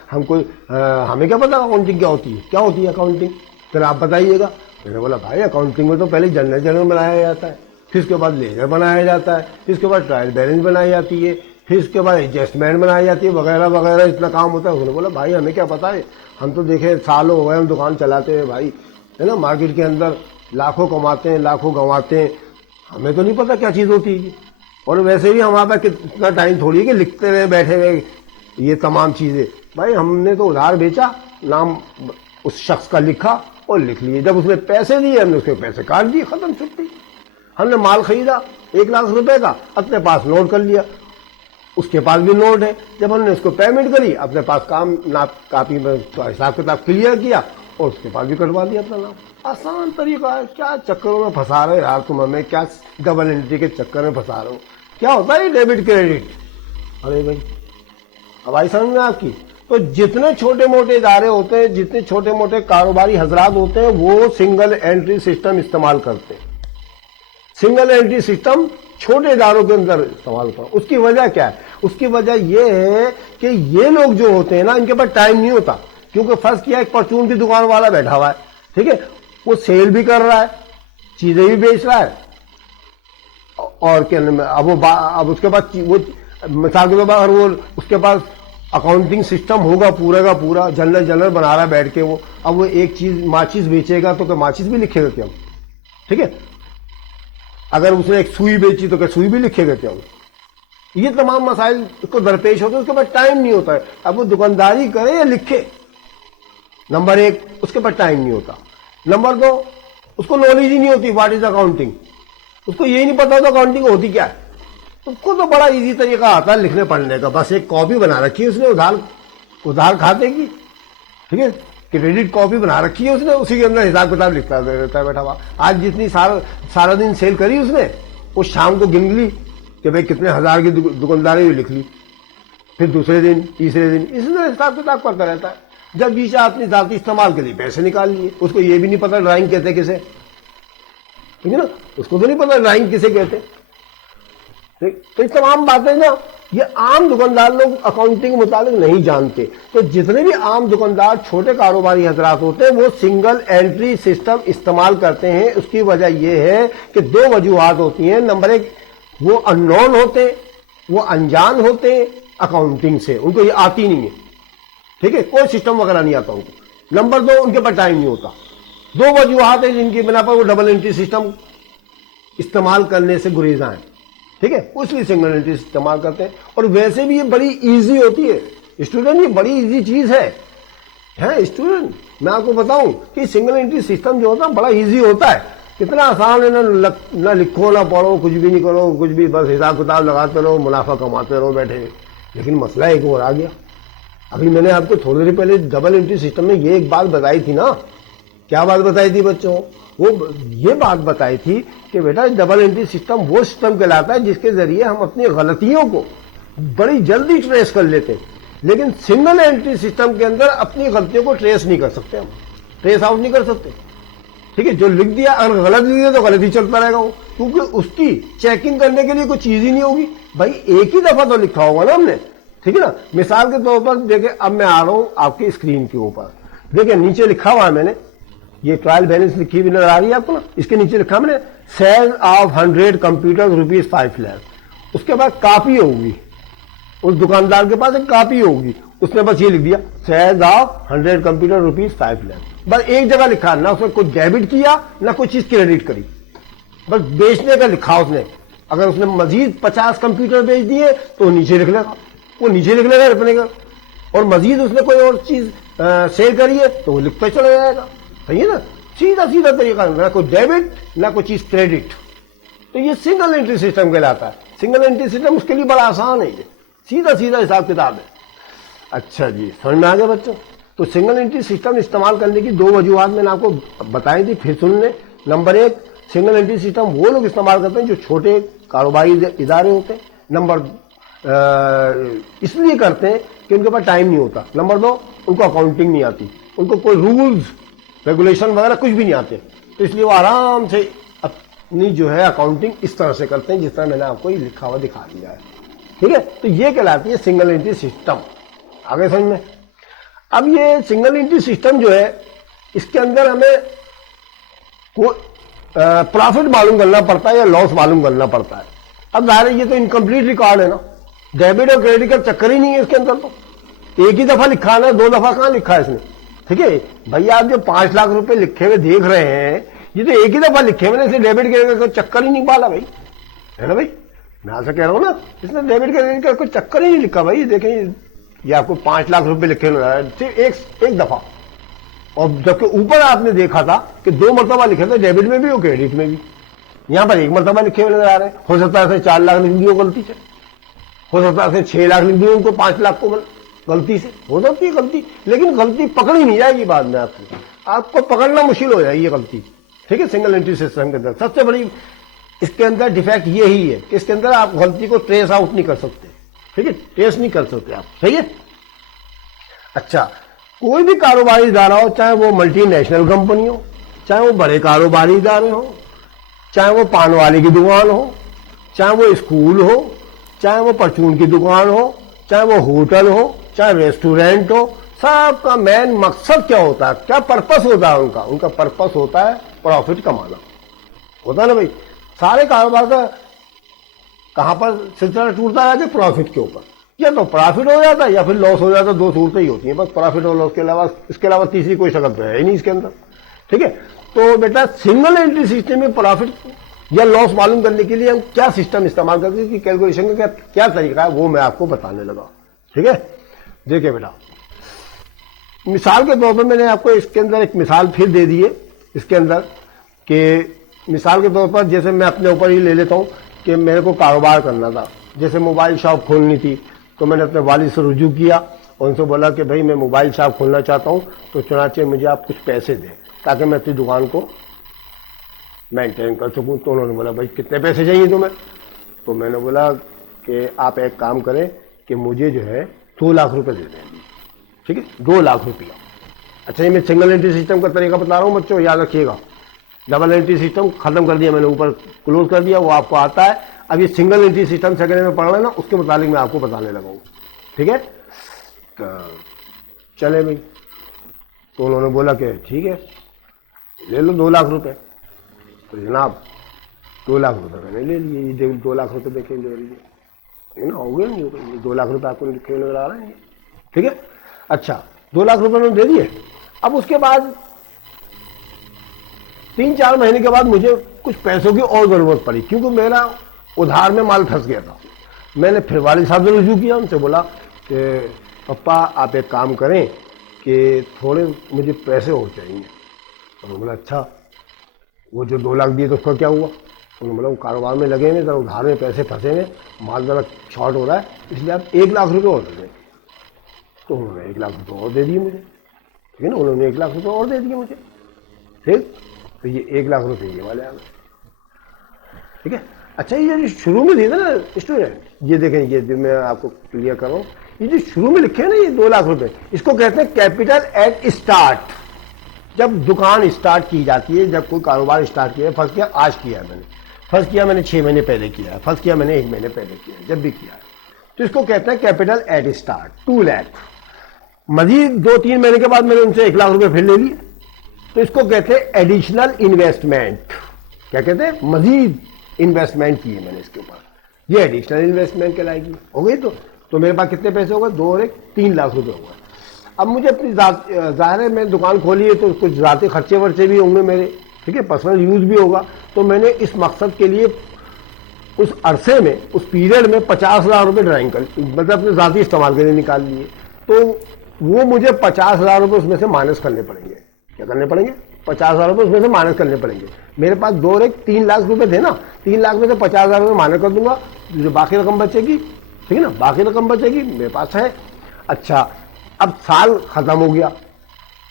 हमें क्या पता अकाउंटिंग क्या होती है, क्या होती है अकाउंटिंग, फिर आप बताइएगा। मैंने बोला भाई अकाउंटिंग में तो पहले जनरल बनाया जाता है, फिर उसके बाद लेजर बनाया जाता है, फिर उसके बाद ट्रायल बैलेंस बनाई जाती है, फिर उसके बाद एडजस्टमेंट बनाई जाती है, वगैरह वगैरह, इतना काम होता है। उन्होंने बोला भाई हमें क्या पता है, हम तो देखे सालों हो गए हम दुकान चलाते हैं भाई, है ना, मार्केट के अंदर लाखों कमाते हैं लाखों गंवाते हैं, हमें तो नहीं पता क्या चीज़ होती है। और वैसे भी हमारे पास कितना टाइम थोड़ी है कि लिखते रहे बैठे रहे ये तमाम चीज़ें। भाई हमने तो उधार बेचा, नाम उस शख्स का लिखा और लिख लिए, जब उसने पैसे दिए हमने उसके पैसे काट दिए, खत्म छुट्टी। हमने माल खरीदा 1 लाख रुपए का, अपने पास नोट कर लिया, उसके पास भी नोट है, जब हमने उसको पेमेंट करी अपने पास काम नाप कापी में तो हिसाब किताब क्लियर किया और उसके पास भी कटवा दिया अपना नाम। आसान तरीका है, क्या चक्करों में फंसा रहे हो यार तुम हमें, क्या डबल एंट्री के चक्कर में फंसा रहे हो। क्या होता है डेबिट क्रेडिट, अरे भाई अब आई समझ में आपकी। तो जितने छोटे मोटे इदारे होते हैं, जितने छोटे मोटे कारोबारी हजरात होते हैं, वो सिंगल एंट्री सिस्टम इस्तेमाल करते हैं। सिंगल एंट्री सिस्टम छोटे इदारों के अंदर इस्तेमाल होता है। उसकी वजह क्या है? उसकी वजह यह है कि ये लोग जो होते हैं ना, इनके पास टाइम नहीं होता, क्योंकि फर्ज किया एक परचून की दुकान वाला बैठा हुआ है, ठीक है, वो सेल भी कर रहा है, चीजें भी बेच रहा है, और क्या अब उसके बाद वो मिसाल के तौर पर वो उसके पास अकाउंटिंग सिस्टम होगा पूरा का पूरा, जनरल बना रहा है बैठ के वो, अब वो एक चीज माचिस बेचेगा तो क्या माचिस भी लिखेगा क्या? ठीक है, अगर उसने एक सुई बेची तो क्या सुई भी लिखेगा क्या? ये तमाम मसाइल उसको दरपेश होते हैं, उसके पास टाइम नहीं होता है। अब वो दुकानदारी करे या लिखे, नंबर एक उसके पास टाइम नहीं होता। नंबर दो, उसको नॉलेज ही नहीं होती व्हाट इज अकाउंटिंग, उसको यही नहीं पता होता अकाउंटिंग होती क्या है। उसको तो बड़ा इजी तरीका आता है लिखने पढ़ने का, बस एक कॉपी बना रखी है उसने उधार खाते की, ठीक है, क्रेडिट कॉपी बना रखी है उसने, उसी के अंदर हिसाब किताब लिखता रहता है बैठा हुआ। आज जितनी सारा दिन सेल करी उसने, वो शाम को गिन ली कि भाई कितने हजार की दुकानदारी लिख ली, फिर दूसरे दिन तीसरे दिन इसने हिसाब किताब करता रहता है। जब जी चाहे अपनी जाती इस्तेमाल के लिए पैसे निकाल लिए, उसको ये भी नहीं पता ड्राइंग कहते किसे, ठीक है ना, उसको तो नहीं पता ड्राइंग किसे कहते। तो ये तमाम बातें ना ये आम दुकानदार लोग अकाउंटिंग के मुताबिक नहीं जानते। तो जितने भी आम दुकानदार छोटे कारोबारी हजरात होते हैं वो सिंगल एंट्री सिस्टम इस्तेमाल करते हैं। उसकी वजह यह है कि दो वजूहात होती हैं। नंबर एक, वो अननोन होते, वो अनजान होते अकाउंटिंग से, उनको ये आती नहीं है, ठीक है, कोई सिस्टम वगैरह नहीं आता उनको। नंबर दो, उनके पास टाइम नहीं होता। दो वजूहात है जिनकी बिना पर वो डबल एंट्री सिस्टम इस्तेमाल करने से गुरेजा है, ठीक है, इसलिए सिंगल एंट्री इस्तेमाल करते हैं। और वैसे भी ये बड़ी इजी होती है स्टूडेंट, ये बड़ी इजी चीज है स्टूडेंट। मैं आपको बताऊं कि सिंगल एंट्री सिस्टम जो होता है बड़ा इजी होता है, कितना आसान है। ना लिखो ना पढ़ो, कुछ भी नहीं करो, कुछ भी बस हिसाब किताब लगाते रहो, मुनाफा कमाते रहो बैठे। लेकिन मसला एक और आ गया। अभी मैंने आपको थोड़ी देर पहले डबल एंट्री सिस्टम में ये एक बात बताई थी ना। क्या बात बताई थी बच्चों? वो ये बात बताई थी कि बेटा डबल एंट्री सिस्टम वो सिस्टम कहलाता है जिसके जरिए हम अपनी गलतियों को बड़ी जल्दी ट्रेस कर लेते हैं। लेकिन सिंगल एंट्री सिस्टम के अंदर अपनी गलतियों को ट्रेस नहीं कर सकते, हम ट्रेस आउट नहीं कर सकते, ठीक है। जो लिख दिया, अगर गलत लिख दिया तो गलत ही चलता रहेगा वो, क्योंकि उसकी चेकिंग करने के लिए कोई चीज ही नहीं होगी। भाई एक ही दफा तो लिखा होगा ना हमने, ठीक है ना। मिसाल के तौर पर देखिए, अब मैं आ रहा हूं आपकी स्क्रीन के ऊपर, देखिए नीचे लिखा हुआ है मैंने, ये ट्रायल बैलेंस लिखी हुई नजर आ रही है आपको ना। इसके नीचे लिखा मैंने सेल ऑफ 100 कंप्यूटर ₹5 लाख। उसके बाद कॉपी होगी, उस दुकानदार के पास एक कॉपी होगी, उसने बस ये लिख दिया सेल ऑफ 100 कंप्यूटर ₹5 लाख। बस एक जगह लिखा, ना उसने कुछ डेबिट किया ना कोई चीज क्रेडिट करी, बस बेचने का लिखा उसने। अगर उसने मजीद 50 कंप्यूटर बेच दिए तो नीचे लिख लेगा, वो नीचे लिख लेगा अपने का। और मजीद उसने कोई और चीज सेल करी है तो वो लिखता चला जाएगा, सही है ना। सीधा सीधा तरीका, ना कोई डेबिट ना कोई चीज क्रेडिट। तो ये सिंगल एंट्री सिस्टम कहलाता है। सिंगल एंट्री सिस्टम उसके लिए बड़ा आसान है, ये सीधा सीधा हिसाब किताब है। अच्छा जी, समझ में आ गया बच्चों। तो सिंगल एंट्री सिस्टम इस्तेमाल करने की दो वजूहत मैंने आपको बताई थी, फिर सुन लें। नंबर एक, सिंगल एंट्री सिस्टम वो लोग इस्तेमाल करते हैं जो छोटे कारोबारी इदारे होते हैं। नंबर इसलिए करते हैं कि उनके पास टाइम नहीं होता। नंबर दो, उनको अकाउंटिंग नहीं आती, उनको कोई रूल्स रेगुलेशन वगैरह कुछ भी नहीं आते, तो इसलिए वो आराम से अपनी जो है अकाउंटिंग इस तरह से करते हैं जिस तरह मैंने आपको ये लिखा हुआ दिखा दिया है, ठीक है। तो ये कहलाती है सिंगल एंट्री सिस्टम। आगे समझ में। अब ये सिंगल एंट्री सिस्टम जो है, इसके अंदर हमें को प्रॉफिट मालूम करना पड़ता है या लॉस मालूम करना पड़ता है। अब जाहिर है ये तो इनकम्प्लीट रिकॉर्ड है ना, डेबिट और क्रेडिट का चक्कर ही नहीं है इसके अंदर। तो एक ही दफा लिखा है ना, दो दफा कहां लिखा है इसने, ठीक है। भैया आप जो 5 लाख रुपए लिखे हुए देख रहे हैं, ये तो एक ही दफा लिखे हुए, इसलिए डेबिट क्रेडिट का चक्कर ही नहीं पाला भाई, है ना भाई। मैं आपसे कह रहा हूं ना, इसने डेबिट क्रेडिट का कोई चक्कर ही नहीं लिखा भाई। देखें ये आपको 5 लाख रुपए लिखे हुए सिर्फ एक दफा, और जबकि ऊपर आपने देखा था कि 2 मरतबा लिखे थे, डेबिट में भी और क्रेडिट में भी। यहां पर 1 मरतबा लिखे हुए नजर आ रहे हैं। हो सकता है 4 लाख लिख दिए गलती से, हो सकता है 6 लाख लिख दिए उनको 5 लाख को गलती से, हो सकती है गलती, लेकिन गलती पकड़ी नहीं जाएगी बाद में। आपको पकड़ना मुश्किल हो जाएगी ये गलती, ठीक है। सिंगल एंट्री सिस्टम के अंदर सबसे बड़ी इसके अंदर डिफेक्ट यही है कि इसके अंदर आप गलती को ट्रेस आउट नहीं कर सकते, ठीक है, ट्रेस नहीं कर सकते आप, सही है। अच्छा, कोई भी कारोबारी इदारा हो, चाहे वो मल्टीनेशनल कंपनी हो, चाहे वो बड़े कारोबारी इदारे हो, चाहे वो पान वाले की दुकान हो, चाहे वो स्कूल हो, चाहे वो परचून की दुकान हो, चाहे वो होटल हो, चाहे रेस्टोरेंट हो, सबका मेन मकसद क्या होता है, क्या पर्पस होता है उनका पर्पस होता है प्रॉफिट कमाना, होता है ना भाई। सारे कारोबार का कहां पर सिलसिला टूटता है? प्रॉफिट के ऊपर। या तो प्रॉफिट हो जाता है या फिर लॉस हो जाता है, दो सूरतें ही होती हैं बस, प्रॉफिट और लॉस के अलावा, इसके अलावा तीसरी कोई शक्ल तो है ही नहीं इसके अंदर, ठीक है। तो बेटा सिंगल एंट्री सिस्टम में प्रॉफिट या लॉस मालूम करने के लिए हम क्या सिस्टम इस्तेमाल करते हैं, कैलकुलेशन का क्या तरीका है, वो मैं आपको बताने लगा, ठीक है। देखिए बेटा, मिसाल के तौर पर मैंने आपको इसके अंदर एक मिसाल फिर दे दी है इसके अंदर, कि मिसाल के तौर पर जैसे मैं अपने ऊपर ही ले लेता हूं कि मेरे को कारोबार करना था, जैसे मोबाइल शॉप खोलनी थी, तो मैंने अपने वालिद से रुजू किया और उनसे बोला कि भाई मैं मोबाइल शॉप खोलना चाहता हूं, तो चुनाचे मुझे आप कुछ पैसे दें ताकि मैं अपनी दुकान को मेंटेन कर सकूं। तो उन्होंने बोला भाई कितने पैसे चाहिए तुम्हें? तो मैंने बोला कि आप एक काम करें कि मुझे जो है 2 लाख रुपए दे दें, ठीक है, 2 लाख रुपया। अच्छा, ये मैं सिंगल एंट्री सिस्टम का तरीका बता रहा हूँ बच्चों, याद रखिएगा। डबल एंट्री सिस्टम खत्म कर दिया मैंने, ऊपर क्लोज कर दिया, वो आपको आता है। अब ये सिंगल एंट्री सिस्टम सेकेंड में पढ़ रहे हैं ना, उसके मुताबिक मैं आपको बताने लगा हूँ। ठीक है, तो चले भाई, तो उन्होंने बोला कि ठीक है ले लो 2 लाख रुपए। तो जनाब 2 लाख रुपए मैंने ले लिए। ये 2 लाख रुपए देखें ले लीजिए, ठीक है ना, हो गया नहीं हो गया, 2 लाख रुपए आपको लिखे नजर आ रहे हैं। ठीक है, अच्छा 2 लाख रुपए मैंने दे दिए। अब उसके बाद 3-4 महीने के बाद मुझे कुछ पैसों की और ज़रूरत पड़ी, क्योंकि मेरा उधार में माल फंस गया था। मैंने फिर वालिद साहब से रुजू किया, उनसे बोला कि पप्पा आप एक काम करें कि थोड़े मुझे पैसे और चाहिए। तो उन्होंने बोला अच्छा, वो जो 2 लाख दिए तो उसका क्या हुआ? उन्होंने बोला वो कारोबार में लगे हैं, ज़रा उधार में पैसे फंसे हैं, माल ज़रा शॉर्ट हो रहा है, इसलिए आप 1 लाख रुपये और दे दें। तो उन्होंने 1 लाख रुपये और दे दिए मुझे। ठीक है ना, उन्होंने 1 लाख रुपये और दे दिए मुझे। ठीक, तो ये 1 लाख रुपये ये वाले आ गए। ठीक है, अच्छा ये जो शुरू में दिए थे ना स्टूडेंट, ये देखें, ये मैं आपको क्लियर कर रहा हूँ, ये जो शुरू में लिखे हैं ना ये 2 लाख रुपये, इसको कहते हैं कैपिटल एट स्टार्ट। जब दुकान स्टार्ट की जाती है, जब कोई कारोबार स्टार्ट किया है, फर्स्ट किया आज किया है मैंने, फर्स्ट किया मैंने 6 महीने पहले किया है, फर्स्ट किया मैंने 1 महीने पहले किया है, जब भी किया है, तो इसको कहते हैं कैपिटल एट स्टार्ट 2 लाख। मजीद 2-3 महीने के बाद मैंने उनसे 1 लाख रुपए फिर ले लिए, तो इसको कहते हैं एडिशनल इन्वेस्टमेंट। क्या कहते हैं? मजीद इन्वेस्टमेंट की है मैंने इसके ऊपर, ये एडिशनल इन्वेस्टमेंट कहलाएगी। हो गई तो मेरे पास कितने पैसे हो गए? 2 और 1 3 लाख रुपए हो गए। अब मुझे अपनी जाहिर है मैं दुकान खोली है तो कुछ ज़ाती खर्चे वर्चे भी होंगे मेरे, ठीक है, पर्सनल यूज़ भी होगा। तो मैंने इस मकसद के लिए उस अरसे में, उस पीरियड में 50,000 रुपये ड्राइंग कर, मतलब अपने ज़ाती इस्तेमाल के लिए निकाल लिए। तो वो मुझे 50,000 रुपये उसमें से माइनस करने पड़ेंगे। क्या करने पड़ेंगे? 50,000 रुपये उसमें से माइनस करने पड़ेंगे। मेरे पास 2 और 1 3 लाख रुपए थे ना, 3 लाख में से 50,000 रुपये माइनस कर दूंगा, जो बाकी रकम बचेगी, ठीक है ना, बाकी रकम बचेगी मेरे पास है। अच्छा, अब साल खत्म हो गया,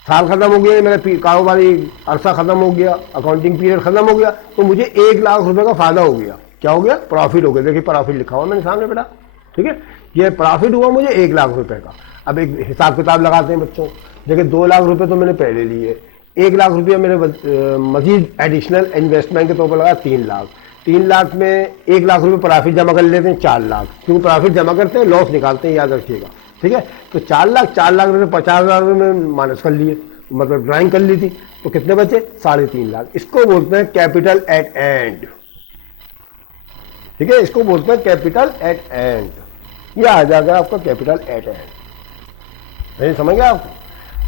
साल खत्म हो गया, मेरा कारोबारी अरसा खत्म हो गया, अकाउंटिंग पीरियड खत्म हो गया, तो मुझे 1 लाख रुपए का फायदा हो गया। क्या हो गया? प्रॉफिट हो गया। देखिए प्रॉफिट लिखा हुआ मैंने सामने बेटा, ठीक है, ये प्रॉफिट हुआ मुझे 1 लाख रुपए का। अब एक हिसाब किताब लगाते हैं बच्चों। देखिए 2 लाख रुपए तो मैंने पहले लिए, 1 लाख रुपया मैंने मजीद एडिशनल इन्वेस्टमेंट के तौर पर लगा 3 लाख। 3 लाख में 1 लाख रुपए प्रॉफिट जमा कर लेते हैं 4 लाख, क्योंकि प्रॉफिट जमा करते हैं लॉस निकालते हैं, याद रखिएगा, ठीक है। तो 4 लाख मैंने 50,000 रुपये में माइनस कर लिए, मतलब ड्राइंग कर ली थी, तो कितने बचे? 3.5 लाख। इसको बोलते हैं कैपिटल एट एंड, ठीक है, इसको बोलते हैं कैपिटल एट एंड। ये आ जाएगा आपका कैपिटल एट एंड, नहीं समझ गया आप?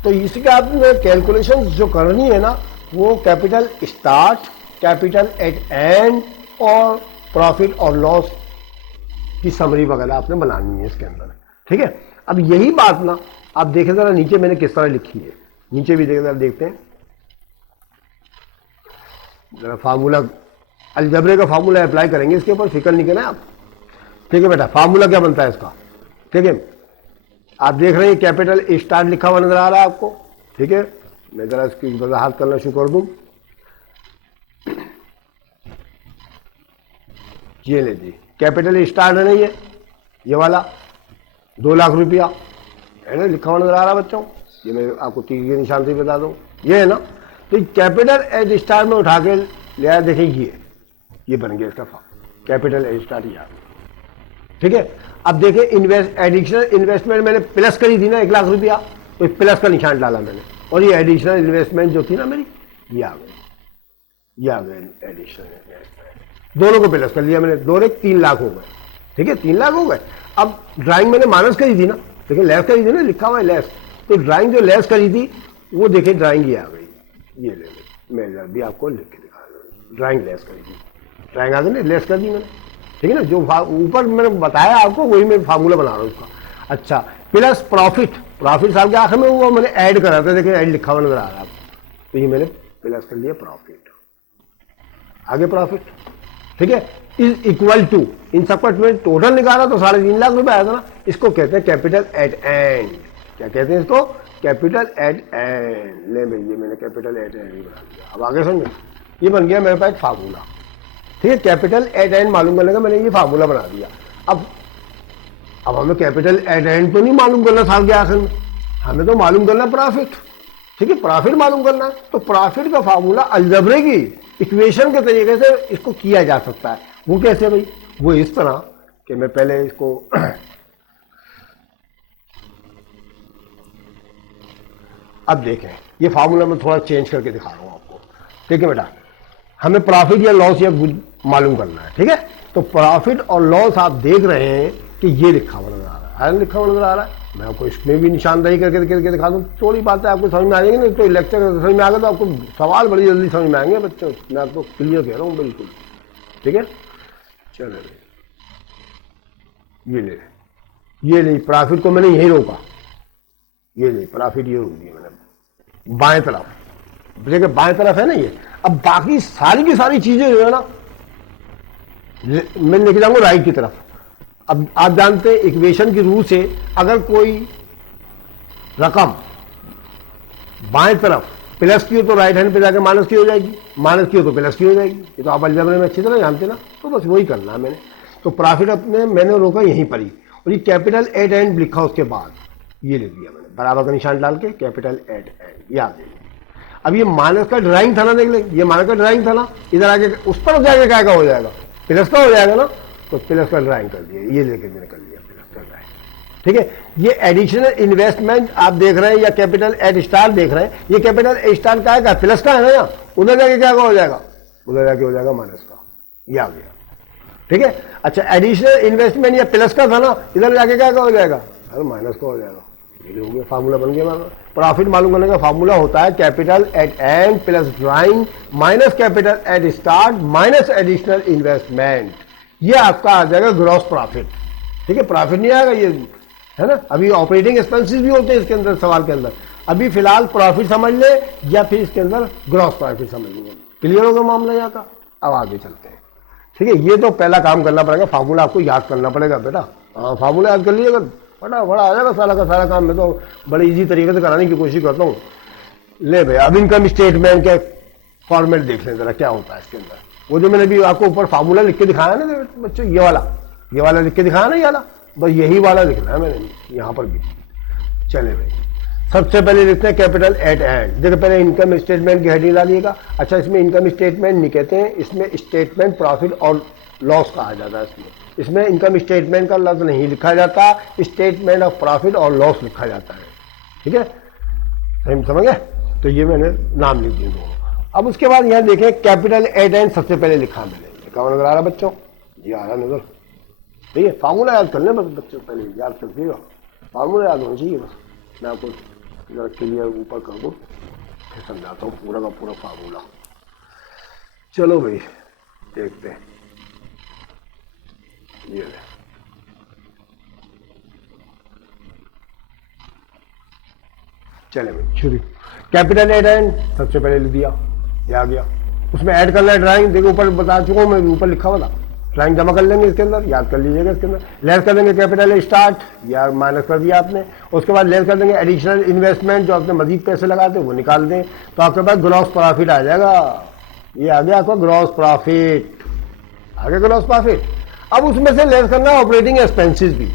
तो इसके आपने कैलकुलेशन जो करनी है ना, वो capital start, capital eight and और प्रॉफिट और लॉस की समरी वगैरह आपने बनानी है इसके अंदर, ठीक है। अब यही बात ना आप देखें जरा नीचे मैंने किस तरह लिखी है, नीचे भी देखें, देखते हैं जरा। फार्मूला अलजबरे का फार्मूला अप्लाई करेंगे इसके ऊपर, फिक्र नहीं करें आप, ठीक है बेटा। फार्मूला क्या बनता है इसका, ठीक है, आप देख रहे हैं कैपिटल स्टार्ट लिखा हुआ नजर आ रहा है आपको, ठीक है। मैं जरा इसकी वजाहत करना शुरू कर दूं। ये ले जी कैपिटल स्टार्ट है ना, ये वाला 2 लाख रुपया है ना, लिखा हुआ नजर आ रहा है बच्चों। ये मैं आपको तीर के निशान से बता दूं, ये है ना। तो कैपिटल एट स्टार्ट में उठा के ले आया, देखिए ये बन गया इसका फॉर्म, कैपिटल एट स्टार्ट याद, ठीक है। अब देखें एडिशनल इन्वेस्टमेंट मैंने प्लस करी थी ना 1 लाख रुपया, तो प्लस का निशान डाला मैंने, और ये एडिशनल इन्वेस्टमेंट जो थी ना मेरी, ये आ गई, ये आ गए एडिशनल इन्वेस्टमेंट, दोनों को प्लस कर लिया मैंने, 2 और 1 3 लाख हो गए, ठीक है, 3 लाख हो गए। अब ड्राइंग मैंने माइनस करी थी ना, देखिए लेस करी थी ना, लिखा हुआ है लेस, तो ड्राइंग जो लेस करी थी वो देखिए ड्राइंग ये आ गई, ये ले लो, मैं भी आपको लिख के दिखा रहा हूँ, ड्राइंग लेस करी थी, ड्राइंग आ गई ना, लेस कर दी मैंने, ठीक है ना। जो ऊपर मैंने बताया आपको वही मैं फार्मूला बना रहा हूँ उसका। अच्छा, प्लस प्रॉफिट, प्रॉफिट साल के आखिर में वो मैंने ऐड करा था, देखिए ऐड लिखा हुआ नजर आ रहा है, तो ये मैंने प्लस कर लिया प्रॉफिट, आगे प्रॉफिट, ठीक है, इज इक्वल टू, इन सबका टोटल निकाला तो 3.5 लाख रुपए आया था ना, इसको कहते हैं कैपिटल एट एंड। क्या कहते हैं इसको? Capital eight and. ले भाई ये मैंने कैपिटल एट एंड बना दिया। अब आगे समझे, ये बन गया मेरे पास एक फार्मूला, ठीक है। कैपिटल एट एंड मालूम करने का मैंने ये फार्मूला बना दिया। अब हमें कैपिटल एट एंड तो नहीं मालूम करना साल के आखिर में, हमें तो मालूम करना प्रॉफिट, ठीक है, प्रॉफिट मालूम करना है। तो प्रॉफिट का फार्मूला अलजबरे की इक्वेशन के तरीके से इसको किया जा सकता है। वो कैसे भाई? वो इस तरह कि मैं पहले इसको अब देखें, ये फार्मूला मैं थोड़ा चेंज करके दिखा रहा हूं आपको। ठीक है बेटा, हमें प्रॉफिट या लॉस या मालूम करना है। ठीक है, तो प्रॉफिट और लॉस आप देख रहे हैं कि ये लिखा हुआ नजर आ रहा है, लिखा हुआ नजर आ रहा है। मैं आपको इसमें भी निशानदेही करके दिखा दूं, थोड़ी बातें आपको समझ में आ जाएंगी। नहीं तो लेक्चर समझ में आ गया तो आपको सवाल बड़ी जल्दी समझ में आएंगे बच्चों, मैं आपको क्लियर कह रहा हूँ बिल्कुल। ठीक है, चलो ये ले प्रॉफिट को मैंने यही रोका, ये ले प्रॉफिट ये रोक दिया मैंने बाएं तरफ, देखिए बाएं तरफ है ना ये। अब बाकी सारी की सारी चीजें जो है ना मैं लेके जाऊंगा राइट की तरफ। अब आप जानते हैं इक्वेशन की रूल से अगर कोई रकम बाएं तरफ प्लस की हो तो राइट हैंड पे जाकर माइनस की हो जाएगी, माइनस की हो तो प्लस की हो जाएगी। ये तो आप अलजेब्रा में अच्छी तरह जानते ना, तो बस वही करना है मैंने। तो प्रॉफिट अपने मैंने रोका यहीं पर ही, और ये कैपिटल एट एंड लिखा, उसके बाद ये लिख दिया मैंने बराबर का निशान डाल के कैपिटल एट एंड, याद है। अब ये माइनस का ड्राइंग था ना, देख ले ये माइनस का ड्राइंग था ना, इधर आके उस पर जाके क्या का हो जाएगा, प्लस का हो जाएगा ना, तो प्लस का ड्राइंग कर दिया, ये लेके मैंने कर लिया प्लस का ड्राइंग। ठीक है, ये एडिशनल इन्वेस्टमेंट आप देख रहे हैं या कैपिटल एट स्टार देख रहे हैं, ये कैपिटल एट स्टार का है, प्लस का है ना, यहाँ उधर जाके क्या हो जाएगा, उधर जाके हो जाएगा माइनस का, ये आ गया। ठीक है, अच्छा एडिशनल इन्वेस्टमेंट या प्लस का था ना, इधर जाके क्या हो जाएगा, अरे माइनस का हो जाएगा। ये हो गया, फार्मूला बन गया। प्रॉफिट मालूम करने का फार्मूला होता है capital eight and plus drawing minus capital eight start minus additional investment, ये आपका आ जाएगा ग्रॉस प्रॉफिट। ठीक है, प्रॉफिट नहीं आएगा ये, है ना। अभी ऑपरेटिंग एक्सपेंसेस भी होते हैं इसके अंदर, सवाल के अंदर। अभी फिलहाल प्रॉफिट समझ ले या फिर इसके अंदर ग्रॉस प्रॉफिट समझ लेंगे, क्लियर होगा मामला यहाँ का। अब आगे चलते हैं। ठीक है, ये तो पहला काम करना पड़ेगा, फार्मूला आपको याद करना पड़ेगा बेटा। हाँ, फार्मूला याद कर लीजिएगा, बड़ा बड़ा आ जाएगा सारा का सारा काम। मैं तो बड़े इजी तरीके से कराने की कोशिश करता हूँ। ले भाई, अब इनकम स्टेटमेंट के फॉर्मेट देख लें जरा क्या होता है इसके अंदर। वो जो मैंने भी आपको ऊपर फार्मूला लिख के दिखाया ना बच्चों, ये वाला लिख के दिखाया ना, ये वाला, बस यही वाला लिखना है मैंने यहाँ पर भी। चले भाई, सबसे पहले लिखते हैं कैपिटल एट एंड। देखो पहले इनकम स्टेटमेंट की हेडिंग डालिएगा। अच्छा, इसमें इनकम स्टेटमेंट नहीं कहते हैं, इसमें स्टेटमेंट प्रॉफिट और लॉस कहा जाता है। इसमें इनकम स्टेटमेंट का लफ्ज नहीं लिखा जाता, स्टेटमेंट ऑफ प्रॉफिट और लॉस लिखा जाता है। ठीक है, समझ गए। तो ये मैंने नाम लिख दिए दोनों। अब उसके बाद यहाँ देखें कैपिटल एट एंड सबसे पहले लिखा मैंने, लिखा नजर आ रहा बच्चों, ये आ रहा नजर। ठीक है, फार्मूला याद कर लें बस बच्चों, पहले याद कर दिएगा, फार्मूला याद होना चाहिए बस। मैं आपको जरा क्लियर ऊपर कर दूँ, फिर समझाता हूँ पूरा का पूरा फार्मूला। चलो भाई देखते हैं, ये चले भाई शुरू। कैपिटल एट एंड सबसे पहले लिख दिया, ये आ गया। उसमें ऐड करना है ड्राइंग, देखो ऊपर बता चुका हूँ मैं, ऊपर लिखा हुआ था। ड्राइंग जमा कर लेंगे इसके अंदर, याद कर लीजिएगा इसके अंदर। लेस कर देंगे कैपिटल स्टार्ट, या माइनस कर दिया आपने। उसके बाद लेस कर देंगे एडिशनल इन्वेस्टमेंट, जो आपने मजीद पैसे लगाते हैं वो निकाल दें, तो आपके पास ग्रॉस प्रॉफिट आ जाएगा। ये आ गया आपका ग्रॉस प्रॉफिट, आ गया ग्रॉस प्रॉफिट। अब उसमें से लेस करना ऑपरेटिंग एक्सपेंसेस भी।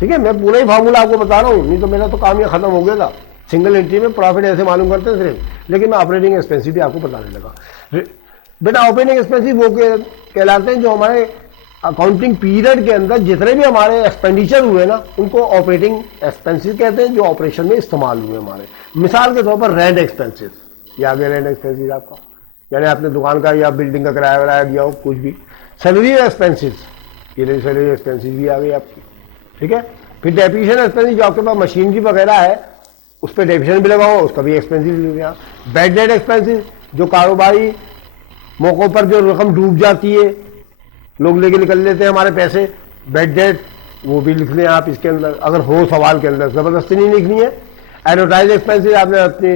ठीक है, मैं पूरा ही फार्मूला आपको बता रहा हूँ, नहीं तो मेरा तो काम ये खत्म हो गया था। सिंगल एंट्री में प्रॉफिट ऐसे मालूम करते हैं सिर्फ, लेकिन मैं ऑपरेटिंग एक्सपेंसिव भी आपको बताने लगा। बेटा ऑपरेटिंग एक्सपेंसिव वो कहलाते हैं जो हमारे अकाउंटिंग पीरियड के अंदर जितने भी हमारे एक्सपेंडिचर हुए ना, उनको ऑपरेटिंग एक्सपेंसिव कहते हैं, जो ऑपरेशन में इस्तेमाल हुए हमारे। मिसाल के तौर पर रेंट एक्सपेंसिव, या आगे रेंट एक्सपेंसिव आपका, यानी आपने दुकान का या बिल्डिंग का किराया वराया दिया हो कुछ भी। सैलरी एक्सपेंसिव, ये सैलरी एक्सपेंसिव भी आ गई आपकी। ठीक है, फिर डेप्रिसिएशन एक्सपेंसिव, जो आपके पास मशीनरी वगैरह है उस पर डेप्रिसिएशन भी लगा हो, उसका भी एक्सपेंसिव लिख दिया। बैड डेट एक्सपेंसिव, जो कारोबारी मौकों पर जो रकम डूब जाती है, लोग लेके निकल लेते हैं हमारे पैसे, बैड डेट, वो भी लिख लें आप इसके अंदर, अगर हो सवाल के अंदर, जबरदस्ती नहीं लिखनी है। एडवर्टाइज एक्सपेंसिव, आपने अपनी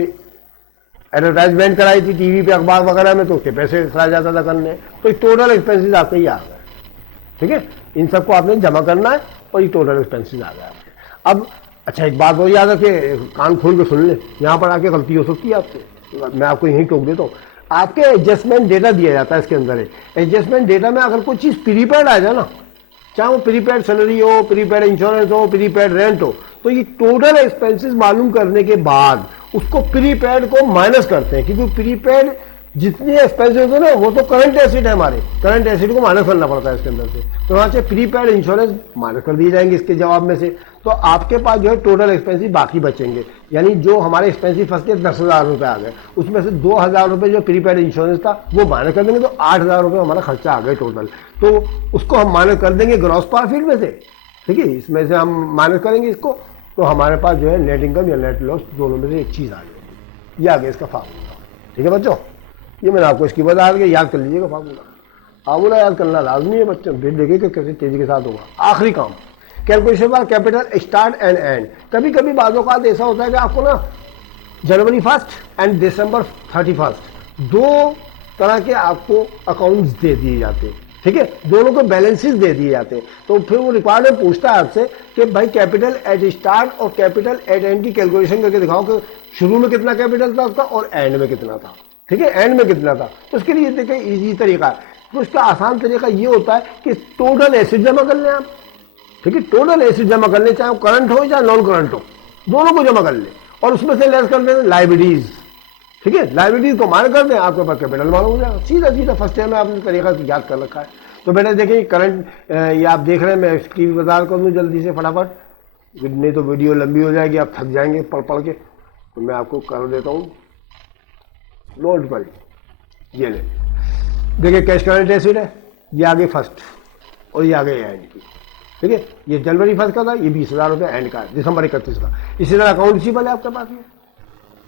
एडवर्टाइजमेंट कराई थी टीवी पे अखबार वगैरह में, तो उसके पैसे खा जाता था करने, तो टोटल एक्सपेंसिव आपके ही आ गए। ठीक है, इन सबको आपने जमा करना है और ये टोटल एक्सपेंसिव आ गया आपके। अब अच्छा एक बात और याद रखिए, कान खोल के सुन ले, यहाँ पर आके गलती हो सकती है आपसे, मैं आपको यही टोक देता हूँ। आपके एडजस्टमेंट डेटा दिया जाता है इसके अंदर है। एडजस्टमेंट डेटा में अगर कोई चीज़ प्रीपेड आ जाए ना, चाहे वो प्रीपेड सैलरी हो, प्रीपेड इंश्योरेंस हो, प्रीपेड रेंट हो, तो ये टोटल एक्सपेंसेस मालूम करने के बाद उसको प्रीपेड को माइनस करते हैं, क्योंकि प्रीपेड जितनी एक्सपेंसिव होते ना वो तो करंट एसिड है, हमारे करंट एसिड को माइनस करना पड़ता है इसके अंदर से, तो वहां से प्रीपेड इंश्योरेंस माइनस कर दिए जाएंगे इसके जवाब में से। तो आपके पास जो है टोटल एक्सपेंसिव बाकी बचेंगे, यानी जो हमारे एक्सपेंसिव फंस के 10,000 रुपये आ गए, उसमें से 2,000 रुपये जो प्रीपेड इंश्योरेंस था वो माइनस कर देंगे, तो 8,000 रुपये हमारा खर्चा आ गए टोटल। तो उसको हम माइनस कर देंगे ग्रॉस प्रॉफिट में से, ठीक है, इसमें से हम माइनस करेंगे इसको, तो हमारे पास जो है नेट इनकम या नेट लॉस दोनों में से एक चीज़ आ जाएगी। ये आ गया इसका फार्मूला, ठीक है बच्चों। ये मैंने आपको इसकी बता के याद कर लीजिएगा फार्मूला याद करना लाजमी है बच्चों, फिर देखिए कि कैसे तेजी के साथ होगा। आखिरी काम, calculation for capital start and and. कभी कभी बाज़ों का ऐसा होता है कि आपको ना जनवरी 1 एंड दिसंबर 31 दो तरह के आपको अकाउंट्स दे दिए जाते हैं, ठीक है, दोनों को बैलेंसेस दे दिए जाते हैं। तो फिर वो रिक्वायरमेंट पूछता है आपसे कि भाई कैपिटल एट स्टार्ट और कैपिटल एट एंड की कैलकुलेशन करके दिखाओ कि शुरू में कितना कैपिटल था उसका और एंड में कितना था, ठीक है, एंड में कितना था। तो उसके लिए देखिए इजी तरीका है, तो उसका आसान तरीका ये होता है कि टोटल एसिड जमा कर लें आप, ठीक है, टोटल एसिड जमा कर लें, चाहे वो करंट हो चाहे नॉन करंट हो, दोनों को जमा कर लें और उसमें से लेस कर दें लाइबिलिटीज, ठीक है, लाइबिलिटीज को मार कर दें, आपके पास कैपिटल मालूम हो जाएगा सीधा सीधा। फर्स्ट टाइम में आपने तरीका याद कर रखा है। तो बेटा देखिए करंट ये आप देख रहे हैं, मैं इसकी भी वजाहत कर दूँ जल्दी से फटाफट, नहीं तो वीडियो लंबी हो जाएगी, आप थक जाएंगे पढ़ पढ़ के। तो मैं आपको कर देता हूँ नोट पर, ये ले देखिए कैश करंट एसिड है, ये आगे फर्स्ट और ये आगे एंड की, ठीक है, ये जनवरी 1 का था, ये 20,000 रुपये एंड का है, दिसंबर 31 का। इसी तरह अकाउंट रिसीवेबल है आपके पास में,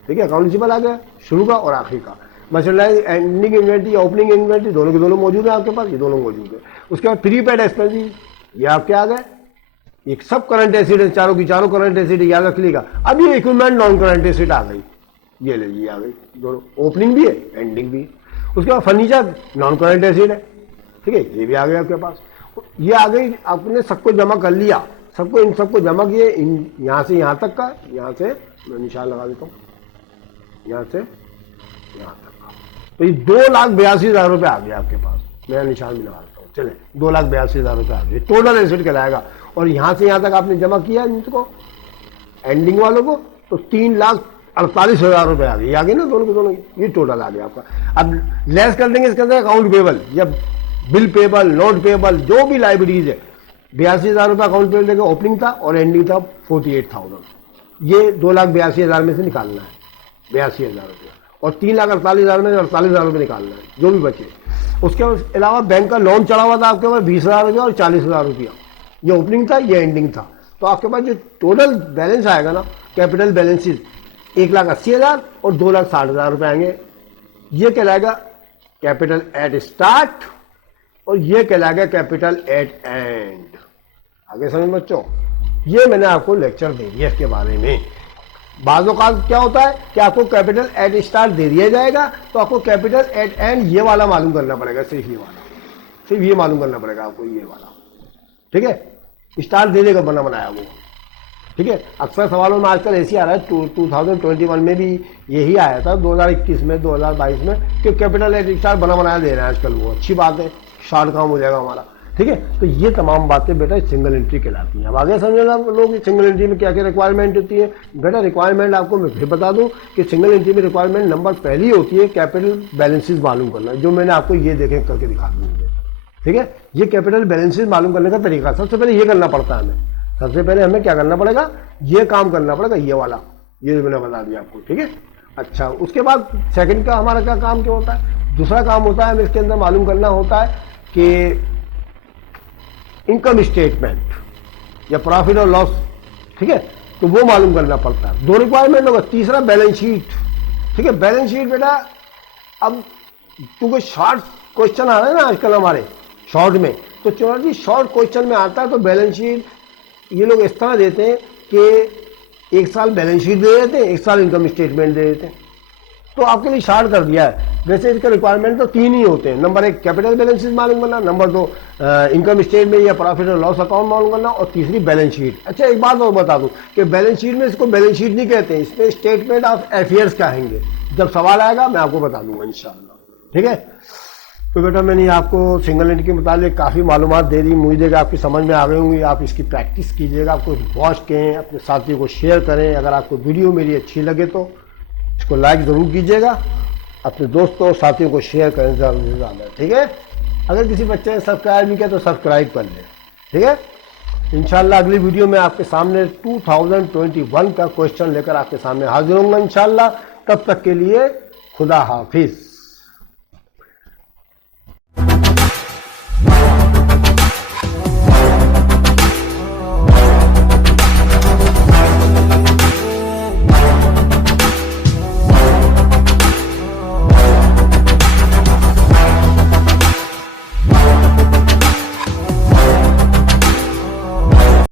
ठीक है, अकाउंट रिसीवेबल आ गया शुरू का और आखिरी का। मर्चेंडाइज एंडिंग इन्वेंट्री या ओपनिंग इन्वेंट्री दोनों के दोनों मौजूद है आपके पास, ये दोनों मौजूद है। उसके बाद प्रीपेड एक्सपेंसिव ये आपके आ गए, एक सब करंट एसिड है, चारों की चारों करंट एसिड याद रख लीजिएगा। अब ये इक्विपमेंट नॉन करंट एसिड आ गई, ये ले ये आ गई, दोनों ओपनिंग भी है एंडिंग भी है। उसके बाद फर्नीचर नॉन करंट एसिड है, ठीक है, ये भी आ गया आपके पास, ये आ गई। आपने सबको जमा कर लिया, सबको इन सबको जमा किए, इन यहाँ से यहाँ तक का, यहाँ से मैं निशान लगा देता हूँ, यहाँ से यहाँ तक का, तो ये 2,82,000 रुपये आ गया आपके पास, मैं निशान भी लगा देता हूँ, चले 2,82,000 रुपये आ गए, टोटल एसिड कहलाएगा। और यहाँ से यहाँ तक आपने जमा किया इनको एंडिंग वालों को, तो 3,48,000 रुपये आ गए, आ गए ना दोनों के दोनों, ये टोटल आ गया आपका। अब लेस कर देंगे इसके अंदर अकाउंट पेबल या बिल पेबल, नोट पेबल, जो भी लाइबिलिटीज है। 82,000 रुपये अकाउंट पेबल देगा, ओपनिंग था और एंडिंग था 48,000, ये 2,82,000 में से निकालना है 82,000 रुपये, और 3,48,000 में 48,000 रुपये निकालना है जो भी बचे। उसके अलावा बैंक का लोन चढ़ा हुआ था आपके पास 20,000 रुपया और 40,000 रुपया, ये ओपनिंग था ये एंडिंग था। तो आपके पास जो टोटल बैलेंस आएगा ना कैपिटल बैलेंसेज 1,80,000 और 2,60,000 रुपये आएंगे, ये कहलाएगा कैपिटल एट स्टार्ट और ये कहलाएगा कैपिटल एट एंड। आगे समझ बच्चों, ये मैंने आपको लेक्चर दे दिया इसके बारे में। बाज़ औक़ात क्या होता है कि आपको कैपिटल एट स्टार्ट दे दिया जाएगा, तो आपको कैपिटल एट एंड ये वाला मालूम करना पड़ेगा, सिर्फ ये वाला, सिर्फ ये मालूम करना पड़ेगा आपको, ये वाला, ठीक है, स्टार्ट देने का बनाया वो, ठीक है। अक्सर सवालों में आजकल ऐसी आ रहा है, 2021 में भी यही आया था, 2021 में 2022 में, कि कैपिटल एट स्टार्ट बनाया दे रहे हैं आजकल, वो अच्छी बात है, शॉर्ट काम हो जाएगा हमारा, ठीक है। तो ये तमाम बातें बेटा सिंगल एंट्री कहलाती हैं। अब आगे समझना लोग सिंगल एंट्री में क्या क्या रिक्वायरमेंट होती है। बेटा रिक्वायरमेंट आपको मैं फिर बता दूं कि सिंगल एंट्री में रिक्वायरमेंट नंबर पहली होती है कैपिटल बैलेंसेस मालूम करना, जो मैंने आपको ये देखें करके दिखा दूंगा, ठीक है। ये कैपिटल बैलेंसेस मालूम करने का तरीका, सबसे पहले ये करना पड़ता है हमें, सबसे पहले हमें क्या करना पड़ेगा, ये काम करना पड़ेगा, ये वाला, ये मैंने बता दिया आपको, ठीक है। अच्छा, उसके बाद सेकंड का हमारा क्या काम क्या होता है, दूसरा काम होता है हमें इसके अंदर मालूम करना होता है कि इनकम स्टेटमेंट या प्रॉफिट और लॉस, ठीक है, तो वो मालूम करना पड़ता है। दो रिक्वायरमेंट होगा। तीसरा बैलेंस शीट, ठीक है। बैलेंस शीट बेटा अब क्योंकि शॉर्ट क्वेश्चन आ रहे हैं ना आजकल हमारे शॉर्ट में, तो चौधरी जी शॉर्ट क्वेश्चन में आता है तो बैलेंस शीट ये लोग इस तरह देते हैं कि एक साल बैलेंस शीट दे देते हैं, एक साल इनकम स्टेटमेंट दे देते हैं, तो आपके लिए शार्ट कर दिया है। वैसे इसका रिक्वायरमेंट तो 3 ही होते हैं, नंबर 1 कैपिटल बैलेंसेस मालूम करना, नंबर 2 इनकम स्टेटमेंट या प्रॉफिट और लॉस अकाउंट मालूम करना, और तीसरी बैलेंस शीट। अच्छा एक बात और बता दूं कि बैलेंस शीट में इसको बैलेंस शीट नहीं कहते हैं, इसमें स्टेटमेंट ऑफ अफेयर्स कहेंगे। जब सवाल आएगा मैं आपको बता दूंगा इंशाल्लाह, ठीक है। तो बेटा मैंने आपको सिंगल एंट्री के मुताबिक काफ़ी मालूमात दे दी, मुझे देगा आपकी समझ में आ गई होंगी। आप इसकी प्रैक्टिस कीजिएगा, आपको वॉच करें, अपने साथियों को शेयर करें। अगर आपको वीडियो मेरी अच्छी लगे तो इसको लाइक ज़रूर कीजिएगा। अपने दोस्तों और साथियों को शेयर करें ज़्यादा से ज़्यादा, ठीक है। अगर किसी बच्चे ने सब्सक्राइब नहीं किया तो सब्सक्राइब कर लें, ठीक है। इंशाल्लाह अगली वीडियो में आपके सामने 2021 का क्वेश्चन लेकर आपके सामने हाजिर होऊंगा इंशाल्लाह। तब तक के लिए खुदा हाफिज।